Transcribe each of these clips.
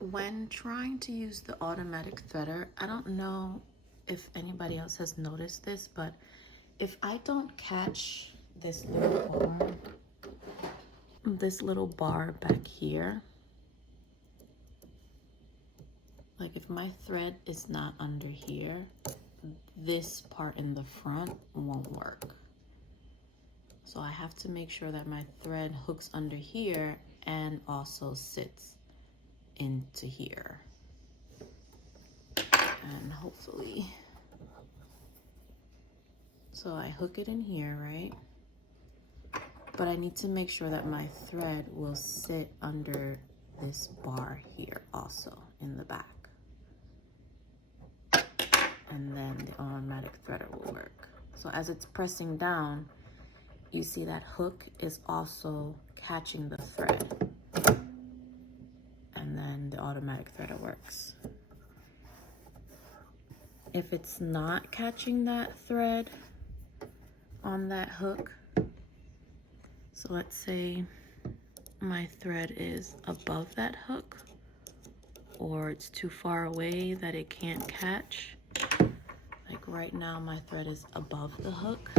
When trying to use the automatic threader, I don't know if anybody else has noticed this, but if I don't catch this little bar back here, like if my thread is not under here, this part in the front won't work. So I have to make sure that my thread hooks under here and also sits into here. And hopefully, so I hook it in here, right? But I need to make sure that my thread will sit under this bar here also in the back. And then the automatic threader will work. So as it's pressing down, you see that hook is also catching the thread. And then the automatic threader works. If it's not catching that thread on that hook, so let's say my thread is above that hook, or it's too far away that it can't catch. Like right now, my thread is above the hook.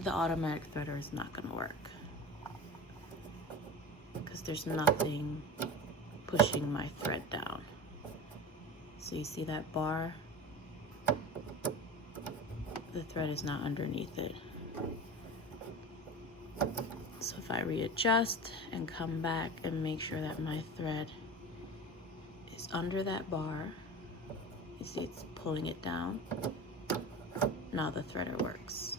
The automatic threader is not gonna work because there's nothing pushing my thread down. So you see that bar? The thread is not underneath it. So if I readjust and come back and make sure that my thread is under that bar, you see it's pulling it down. Now the threader works.